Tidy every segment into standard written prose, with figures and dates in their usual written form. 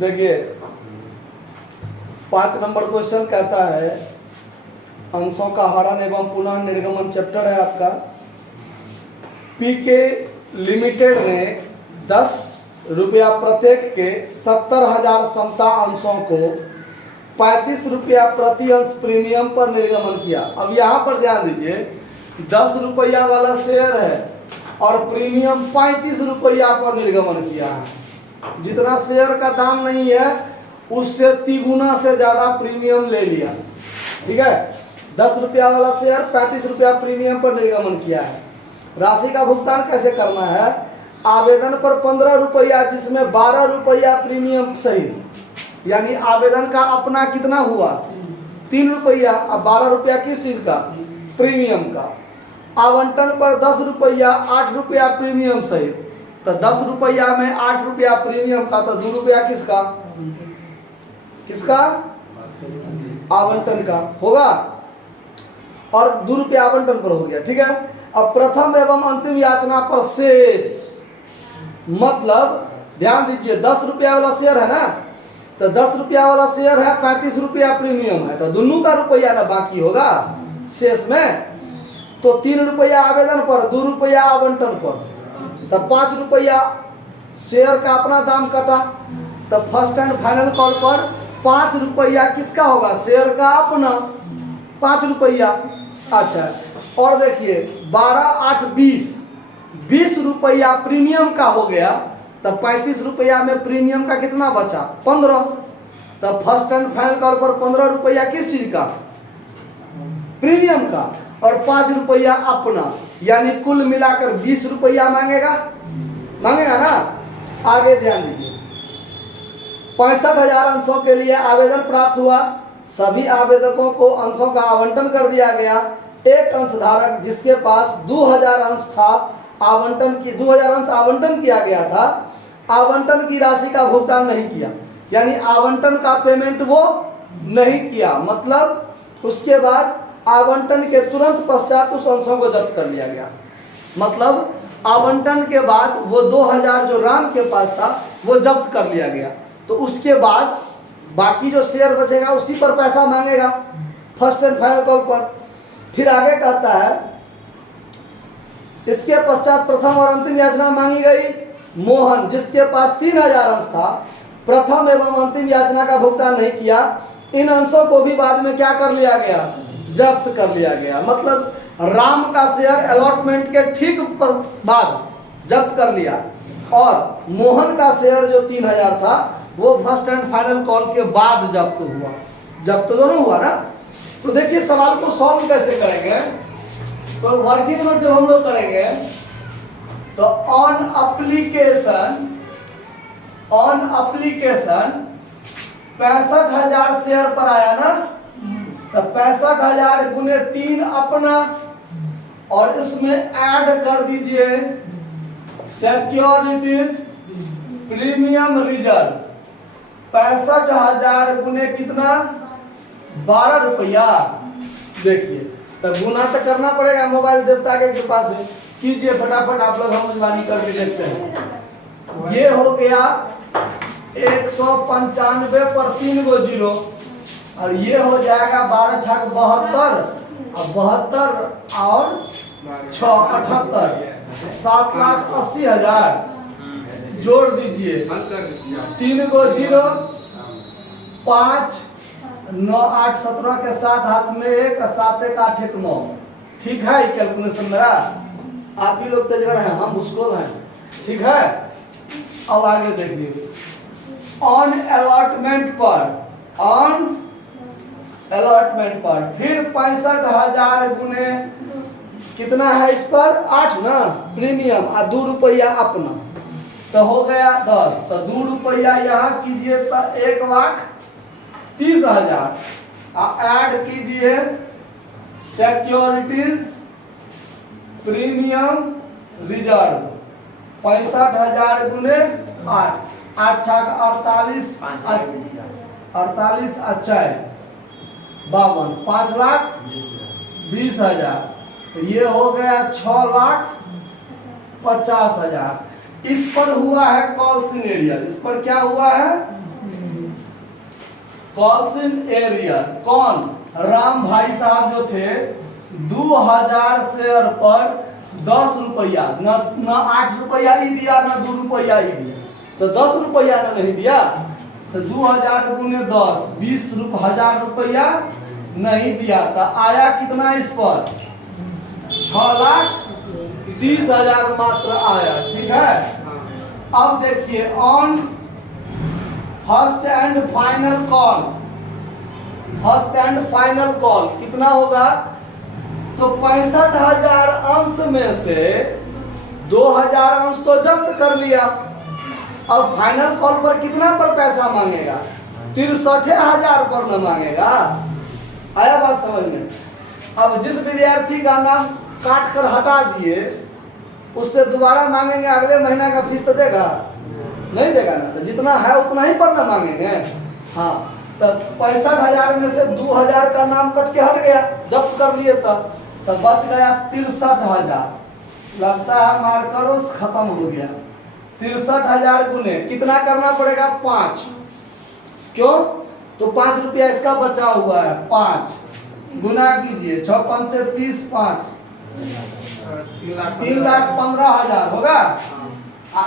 देखिए 5 number question कहता है अंशों का हरण एवं पुनः निर्गमन चैप्टर है आपका। पीके लिमिटेड ने 10 रुपया प्रत्येक के 70,000 समता अंशों को 35 रुपया प्रति अंश प्रीमियम पर निर्गमन किया। अब यहाँ पर ध्यान दीजिए 10 रुपया वाला शेयर है और प्रीमियम 35 रुपया पर निर्गमन किया है। जितना शेयर का दाम नहीं है उससे 3 गुना से ज़्यादा प्रीमियम ले लिया। ठीक है, 10 रुपया वाला शेयर 35 रुपया प्रीमियम पर निर्गमन किया है। राशि का भुगतान कैसे करना है? आवेदन पर 15 रुपया जिसमें 12 रुपया प्रीमियम सहित, यानी आवेदन का अपना कितना हुआ 3 रुपया, अब 12 रुपया किस चीज़ का? प्रीमियम का। आवंटन पर 10 रुपया 8 रुपया प्रीमियम सहित, तो 10 रुपया में 8 रुपया प्रीमियम का, तो 2 रुपया किसका? किसका? आवंटन का होगा, और 2 रुपया आवंटन पर हो गया। ठीक है, अब प्रथम एवं अंतिम याचना पर शेष, मतलब ध्यान दीजिए 10 रुपया वाला शेयर है ना, तो 10 रुपया वाला शेयर है, 35 रुपया प्रीमियम है, तो दोनों का रुपया ना बाकी होगा शेष में। तो 3 रुपया आवेदन पर, 2 रुपया आवंटन पर, तब 5 रुपया शेयर का अपना दाम कटा। तो फर्स्ट एंड फाइनल कॉल पर 5 रुपया किसका होगा? शेयर का अपना 5 रुपया। अच्छा, और देखिए 12 8 20 रुपया प्रीमियम का हो गया, तब 35 रुपया में प्रीमियम का कितना बचा? 15। तब फर्स्ट एंड फाइनल कॉल पर 15 रुपया किस चीज का? प्रीमियम का, और 5 रुपया अपना, यानी कुल मिलाकर 20 रुपया मांगेगा ना। आगे ध्यान दीजिए 65,000 अंशों के लिए आवेदन प्राप्त हुआ। सभी आवेदकों को अंशों का आवंटन कर दिया गया। एक अंशधारक जिसके पास 2,000 अंश था, 2,000 अंश आवंटन किया गया था, आवंटन की राशि का भुगतान नहीं किया, यानी आवंटन का पेमेंट वो नहीं किया। मतलब उसके बाद आवंटन के तुरंत पश्चात उस अंशों को जब्त कर लिया गया। मतलब आवंटन के बाद वो 2,000 जो राम के पास था वो जब्त कर लिया गया, तो उसके बाद बाकी जो शेयर बचेगा उसी पर पैसा मांगेगा फर्स्ट एंड फाइनल कॉल पर। फिर आगे कहता है इसके पश्चात प्रथम और अंतिम याचना मांगी गई। मोहन जिसके पास 3,000 अंश था, प्रथम एवं अंतिम याचना का भुगतान नहीं किया। इन अंशों को भी बाद में क्या कर लिया गया? जब्त कर लिया गया। मतलब राम का शेयर अलॉटमेंट के ठीक बाद जब्त कर लिया, और मोहन का शेयर जो 3,000 था वो फर्स्ट एंड फाइनल कॉल के बाद जब्त हुआ। जब्त तो दोनों हुआ ना। तो देखिए सवाल को सॉल्व कैसे करेंगे। तो वर्किंग नोट जब हम लोग करेंगे तो ऑन एप्लीकेशन 65,000 शेयर पर आया ना, तो 65,000 गुने 3 अपना, और इसमें ऐड कर दीजिए सिक्योरिटीज प्रीमियम रिजर्व। 65,000 गुने कितना? 12 रुपया। देखिए तो गुना तो करना पड़ेगा मोबाइल देवता के कृपा से। कीजिए फटाफट आप लोग, हम मेजबानी करके देखते हैं। ये हो गया 195 पर 3 गो 0, और ये हो जाएगा 12 छक 72, और 72 और 6 78, 7,80,000 जोड़ दीजिए। 3 गो 0, 5 9 8 17 के साथ हाथ में 1, 7 1 8 1 9। ठीक है, कैलकुलेशन मेरा। आप ही लोग तेजगर हैं, हम मुश्किल हैं। ठीक है, अब आगे देखिए ऑन अलॉटमेंट पर फिर 65,000 गुने कितना है इस पर? 8 ना प्रीमियम, और 2 रुपया अपना, तो हो गया 10। तो 2 रुपया यहाँ कीजिए तो 1,30,000, ऐड कीजिए सिक्योरिटीज प्रीमियम रिजर्व 65,000 गुने 8, 8 छक 48, 48 अच्छा है 52, 5,20,000। तो ये हो गया 6,50,000। इस पर हुआ है कॉल सिनेरियल। इस पर क्या हुआ है? कॉल्स इन एरियर, कौन? राम भाई साहब जो थे 2000 शेयर पर 10 रुपया, न 8 रुपया ही दिया न 2 रुपया ही दिया, तो 10 रुपया ना नहीं दिया, तो 2000 गुने 10 20,000 रुपया नहीं दिया, तो आया कितना इस पर? 6,30,000 मात्र आया। ठीक है, अब देखिए on first and final call, first and final call कितना होगा? तो 65,000 अंश में से 2,000 अंश तो जब्त कर लिया, अब फाइनल कॉल पर कितना पर पैसा मांगेगा? 63,000 पर न मांगेगा। आया बात समझ में? अब जिस विद्यार्थी का नाम काट कर हटा दिए उससे दोबारा मांगेंगे, अगले महीना का फीस तो देगा? नहीं देगा ना, तो जितना है उतना ही पर ना मांगेंगे। हाँ, तो 65,000 में से 2,000 का नाम कट के हट गया, जब्त कर लिए, तब बच गया 63,000। लगता है मार्करोस खत्म हो गया। 63,000 गुने कितना करना पड़ेगा? 5। क्यों? तो 5 रुपया इसका बचा हुआ है, 5 गुना कीजिए, 6 5 30, 5 3,15,000 होगा।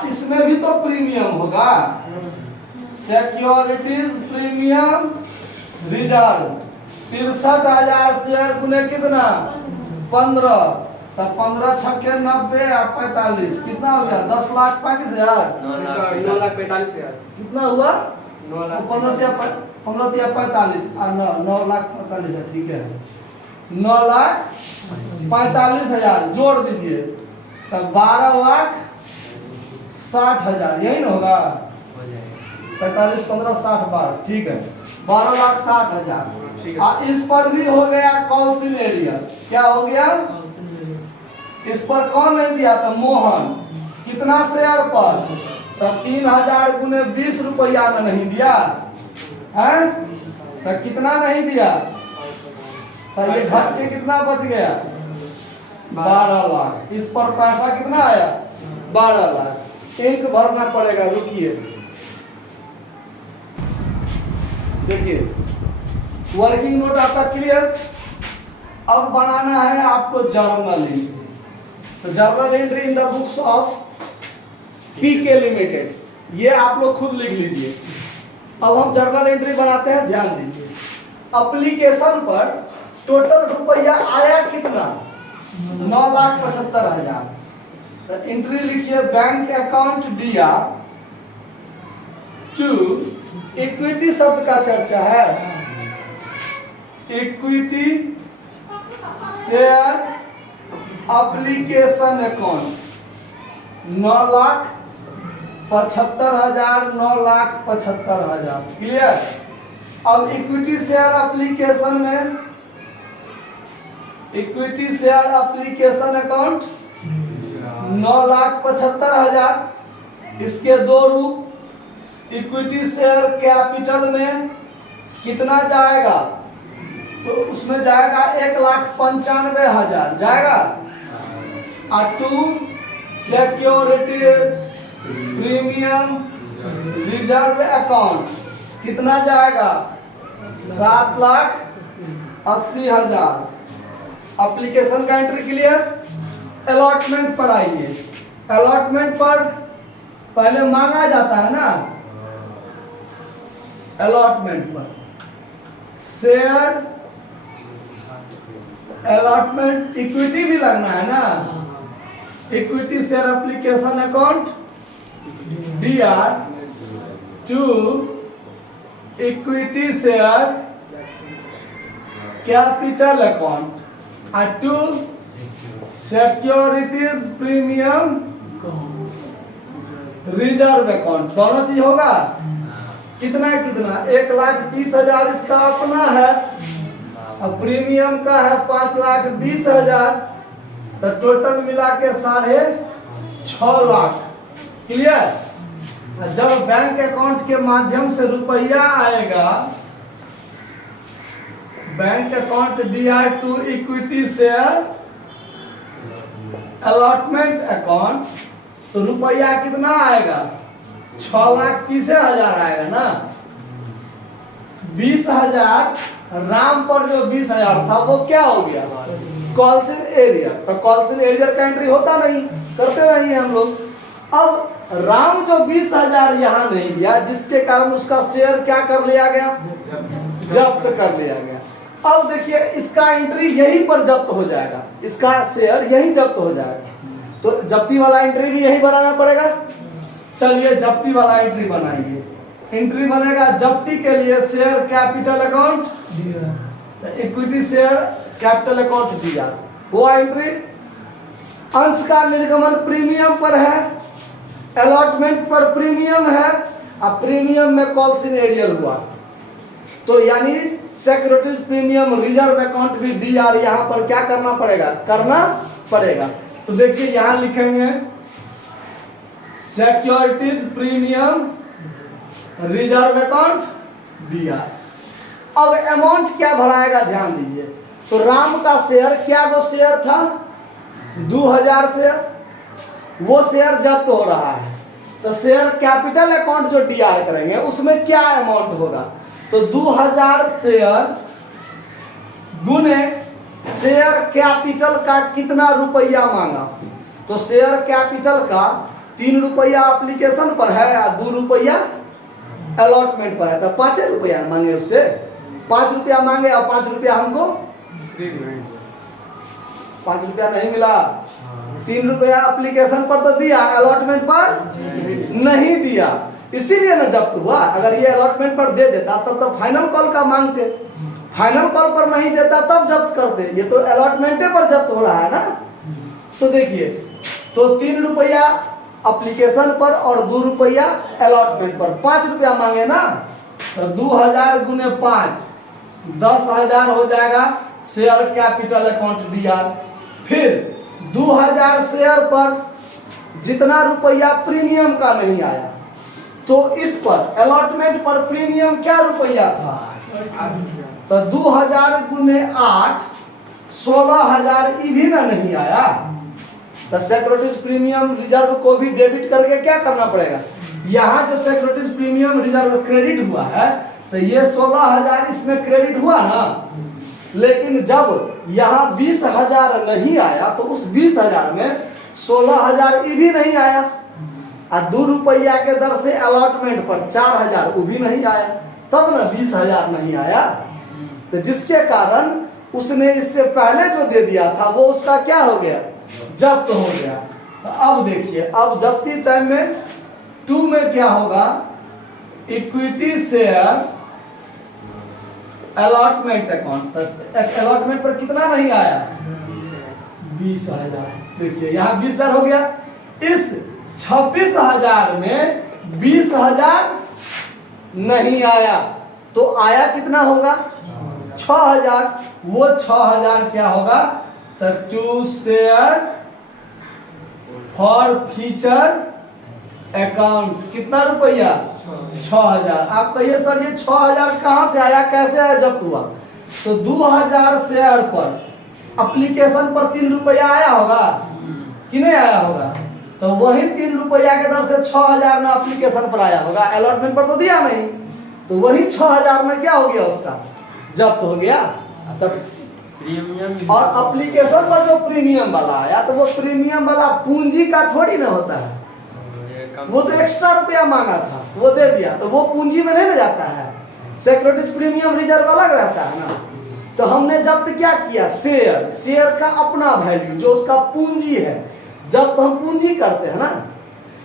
इसमें भी तो प्रीमियम होगा, सिक्योरिटीज प्रीमियम रिजर्व। 63,000 शेयर गुने कितना? 15, तब 15 छक्के 90 और 45 कितना हो गया? 10,35,000। 9,45,000 कितना हुआ? 9,45,000 15 45 और 9,45,000। ठीक है, 9,45,000 जोड़ दीजिए, तब 12,60,000 यही ना होगा? 45 15 60 12, ठीक है, 12,60,000। इस पर भी हो गया कॉल्स इन एरियर। क्या हो गया? इस पर कौन नहीं दिया था? मोहन। कितना शेयर पर? तो 3,000 गुने 20 रुपया नहीं दिया है, तो कितना नहीं दिया? तो ये घट के कितना बच गया? 12 लाख। इस पर पैसा कितना आया? 12 लाख। इंक भरना पड़ेगा, रुकिए, देखिए वर्किंग नोट आपका क्लियर। अब बनाना है आपको जर्नल एंट्री। तो journal entry in the books of PK limited, ये आप लोग खुद लिख लीजिए। अब हम जर्नल एंट्री बनाते हैं, ध्यान दीजिए। एप्लीकेशन पर टोटल रुपया आया कितना? 9,75,000। तो एंट्री लिखिए, बैंक अकाउंट दिया टू इक्विटी शब्द का चर्चा है, equity share application account 9,75,000 9,75,000। Clear? अब इक्विटी शेयर एप्लीकेशन में इक्विटी शेयर एप्लीकेशन अकाउंट 9,75,000। इसके दो रूप, इक्विटी शेयर कैपिटल में कितना जाएगा? तो उसमें जाएगा 1,95,000 जाएगा, और to securities premium reserve account कितना जाएगा? 7,80,000। एप्लीकेशन का एंट्री क्लियर। अलॉटमेंट पर आइए। अलॉटमेंट पर पहले मांगा जाता है ना, अलॉटमेंट पर शेयर अलॉटमेंट इक्विटी भी लगना है ना, equity share application account DR to equity share capital account और to securities premium reserve account. दोनों चीज होगा। कितना कितना? 1,30,000 इसका अपना है, अब प्रीमियम का है 5,20,000, तो टोटल मिला के 6.5 लाख। क्लियर? जब बैंक अकाउंट के माध्यम से रुपया आएगा, bank account DR to equity share allotment account, तो रुपया कितना आएगा? 6,30,000 आएगा ना। 20,000 राम पर जो 20,000 था वो क्या हो गया, कॉल्सन एरिया। तो कॉल्सन एरिया का एंट्री होता नहीं, करते नहीं है हम लोग। अब राम जो 20,000 यहाँ नहीं दिया, जिसके कारण उसका शेयर क्या कर लिया गया, जब्त कर लिया गया। अब देखिए इसका एंट्री यहीं पर जब्त हो जाएगा, इसका शेयर यहीं जब्त हो जाएगा। तो जब्ती वाला एंट्री भी यही बनाना पड़ेगा। चलिए जब्ती वाला एंट्री बनाइए। एंट्री बनेगा जब्ती के लिए share capital account, equity share capital account दिया, हुआ एंट्री। अंश का निर्गमन प्रीमियम पर है, अलॉटमेंट पर प्रीमियम है, अब प्रीमियम में कॉल्सन एरियर हुआ। तो यानी सिक्योरिटीज प्रीमियम रिजर्व अकाउंट भी डीआर यहां पर क्या करना पड़ेगा, करना पड़ेगा। तो देखिए यहां लिखेंगे securities premium reserve account DR. अब अमाउंट क्या भराएगा ध्यान दीजिए। तो राम का शेयर क्या, वो शेयर था 2000 शेयर, वो शेयर जब्त हो रहा है। तो शेयर कैपिटल अकाउंट जो डीआर करेंगे उसमें क्या अमाउंट होगा, तो 2000 शेयर गुने शेयर कैपिटल का कितना रुपया मांगा। तो शेयर कैपिटल का 3 रुपया एप्लीकेशन पर है या 2 रुपया अलॉटमेंट पर है, तो 5 रुपया मांगे उससे, 5 रुपया मांगे और 5 रुपया हमको 5 रुपया नहीं मिला। 3 रुपया एप्लीकेशन पर तो दिया, अलॉटमेंट पर नहीं दिया, इसीलिए ना जब्त हुआ। अगर ये अलॉटमेंट पर दे देता तब तो फाइनल कॉल का मांगते, फाइनल कॉल पर नहीं देता तब जब्त करते। ये तो अलॉटमेंटे पर जब्त हो रहा है ना। तो देखिए, तो 3 रुपया एप्लीकेशन पर और 2 रुपया अलॉटमेंट पर, 5 रुपया मांगे ना। तो 2000 गुने 5 10,000 हो जाएगा शेयर कैपिटल अकाउंट डीआर। फिर 2000 शेयर पर जितना रुपया प्रीमियम का नहीं आया, तो इस पर अलॉटमेंट पर प्रीमियम क्या रुपया था, तो 2000 गुने 8 16,000 ई भी ना नहीं आया। तो सिक्योरिटीज प्रीमियम रिजर्व को भी डेबिट करके क्या करना पड़ेगा, यहाँ जो सिक्योरिटीज प्रीमियम रिजर्व क्रेडिट हुआ है तो ये 16,000 इसमें क्रेडिट हुआ ना। लेकिन जब यहाँ 20,000 नहीं आया तो उस 20,000 में 16,000 ई भी नहीं आया, और 2 रुपया के दर से अलॉटमेंट पर 4,000 वो भी नहीं आया, तब ना 20,000 नहीं आया। तो जिसके कारण उसने इससे पहले जो दे दिया था वो उसका क्या हो गया, जब्त हो गया। तो अब देखिए, अब जब्ती टाइम में 2 में क्या होगा, equity share allotment account. Allotment पर कितना नहीं आया, 20,000। देखिए यहाँ 20,000 हो गया, इस 26,000 में 20,000 नहीं आया, तो आया कितना होगा 6,000। वो 6,000 क्या होगा, तो 2 शेयर फॉर फ्यूचर अकाउंट, कितना रुपया 6,000। आप कहिए सर ये 6,000 कहां से आया, कैसे आया, जब्त हुआ। तो 2000 शेयर पर एप्लीकेशन पर 3 रुपया आया होगा कि नहीं आया होगा, तो वही 3 रुपया के दर से 6,000 में एप्लीकेशन पर आया होगा, अलॉटमेंट पर तो दिया नहीं। तो वही 6,000 में क्या हो गया, उसका जब्त हो गया। तब प्रीमियम और एप्लीकेशन पर जो प्रीमियम वाला आया तो वो प्रीमियम वाला पूंजी का थोड़ी ना होता है, वो तो एक्स्ट्रा रुपया मांगा था वो दे दिया, तो वो पूंजी में नहीं ना जाता है। सिक्योरिटीज प्रीमियम रिजर्व अलग रहता है ना। तो हमने जब्त क्या किया, शेयर, शेयर का अपना वैल्यू जो उसका पूंजी है, जब्त हम पूंजी करते हैं ना।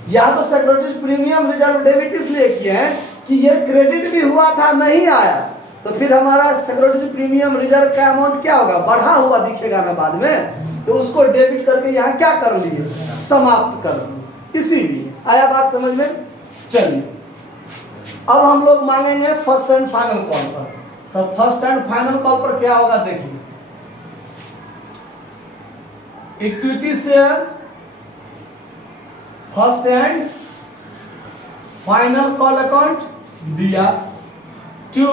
यहाँ तो सिक्योरिटीज प्रीमियम रिजर्व डेबिट इसलिए किए हैं कि ये क्रेडिट भी हुआ था, नहीं आया, तो फिर हमारा सिक्योरिटीज प्रीमियम रिजर्व का अमाउंट क्या होगा, बढ़ा हुआ दिखेगा ना बाद में, तो उसको डेबिट करके यहाँ क्या कर लिए, समाप्त कर दिए। इसीलिए आया बात समझ में। चलिए अब हम लोग मांगेंगे फर्स्ट एंड फाइनल कॉल पर। तो फर्स्ट एंड फाइनल कॉल पर क्या होगा, देखिए equity share first and final call account दिया, 2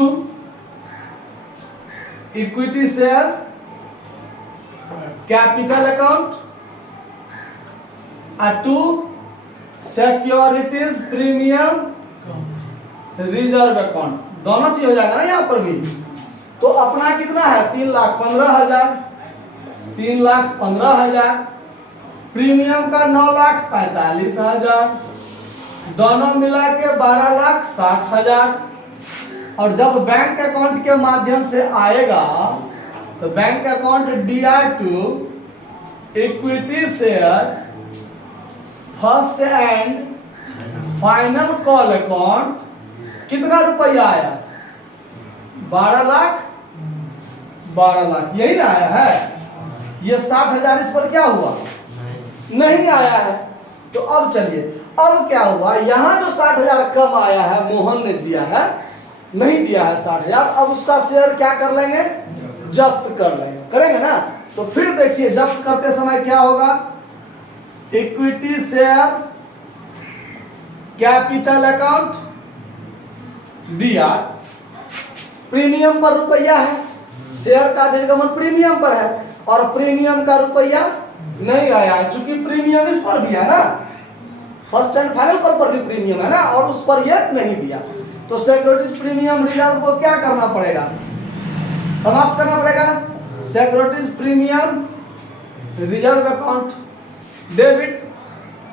इक्विटी शेयर कैपिटल अकाउंट, और 2 सिक्योरिटीज प्रीमियम रिजर्व अकाउंट दोनों चीज हो जाएगा ना यहाँ पर भी। तो अपना कितना है 3,15,000, 3,15,000, प्रीमियम का 9,45,000, दोनों मिला के 12,60,000। और जब बैंक अकाउंट के माध्यम से आएगा तो bank account DR to equity share first and final call account कितना रुपया आया 12 लाख, 12 लाख यही ना आया है। ये 60,000 इस पर क्या हुआ नहीं आया है। तो अब चलिए अब क्या हुआ यहाँ जो 60,000 कम आया है मोहन ने दिया है, नहीं दिया है 60,000, अब उसका शेयर क्या कर लेंगे जब्त कर लेंगे, करेंगे ना। तो फिर देखिए जब्त करते समय क्या होगा equity share capital account DR, premium पर रुपया है, शेयर का निर्गमन प्रीमियम पर है और प्रीमियम का रुपया नहीं आया है, चूंकि प्रीमियम इस पर भी है ना, फर्स्ट एंड फाइनल कॉल पर भी प्रीमियम है ना, और उस पर ये नहीं दिया। तो सिक्योरिटीज प्रीमियम रिजर्व को क्या करना पड़ेगा समाप्त करना पड़ेगा। Securities premium reserve account debit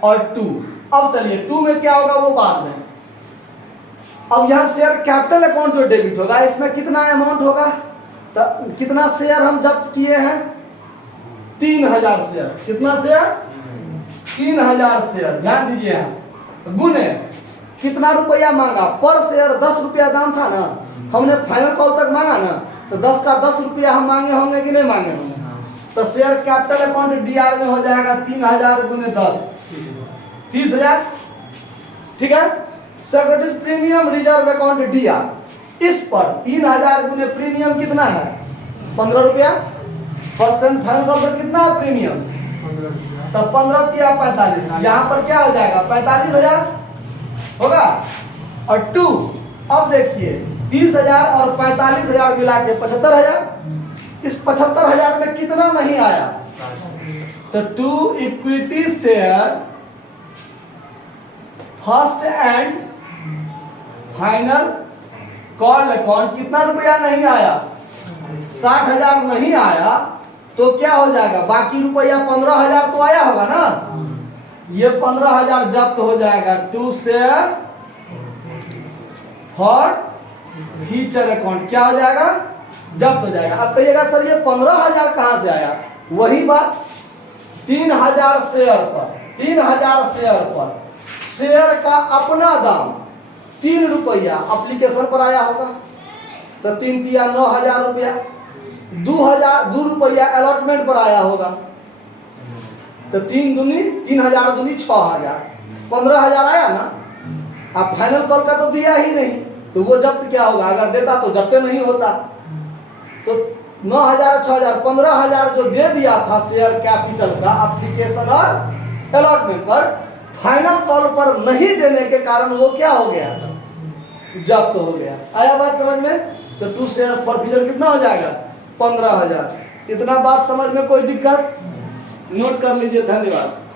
और 2। अब चलिए 2 में क्या होगा वो बाद में। अब यहाँ शेयर कैपिटल अकाउंट जो डेबिट होगा इसमें कितना अमाउंट होगा, तो कितना शेयर हम जब्त किए हैं 3,000 शेयर, कितना शेयर 3,000 शेयर, ध्यान दीजिए यहाँ गुने कितना रुपया मांगा पर शेयर 10 रुपया दाम था ना, हमने फाइनल कॉल तक मांगा ना, तो 10 का 10 रुपया हम मांगे होंगे कि नहीं मांगे होंगे। तो शेयर कैपिटल अकाउंट DR में हो जाएगा 3,000 गुने 10 30,000, ठीक है। Securities premium reserve account DR, इस पर 3,000 गुने प्रीमियम कितना है 15 रुपया, फर्स्ट एंड फाइनल कॉल पर कितना है प्रीमियम, तो 15 दिया 45, यहाँ पर क्या हो जाएगा 45,000 होगा। और 2 अब देखिए 30,000 और 45,000 मिला के 75,000, इस 75,000 में कितना नहीं आया, तो 2 equity share first and final call account कितना रुपया नहीं आया 60,000 नहीं आया, तो क्या हो जाएगा बाकी रुपया 15,000 तो आया होगा ना, ये 15,000 जब्त हो जाएगा 2 शेयर फॉर फ्यूचर अकाउंट, क्या हो जाएगा जब्त हो जाएगा। अब कहिएगा सर ये 15,000 कहां से आया, वही बात 3,000 शेयर पर, 3,000 शेयर पर शेयर का अपना दाम 3 रुपया एप्लीकेशन पर आया होगा, तो 3 दिया 9,000 रुपया, 2 रुपया अलॉटमेंट पर आया होगा, तो 3,000 दूनी 6,000, 15,000 आया ना। अब फाइनल कॉल का तो दिया ही नहीं, तो वो जब्त क्या होगा, अगर देता तो जब्त नहीं होता। तो 9,000 6,000 15,000 जो दे दिया था शेयर कैपिटल का एप्लीकेशन और अलॉटमेंट पर, फाइनल कॉल पर नहीं देने के कारण वो क्या हो गया जब्त हो गया। आया बात समझ में। तो 2 शेयर पर फ्यूचर कितना हो जाएगा 15,000। इतना बात समझ में कोई दिक्कत, नोट कर लीजिए, धन्यवाद।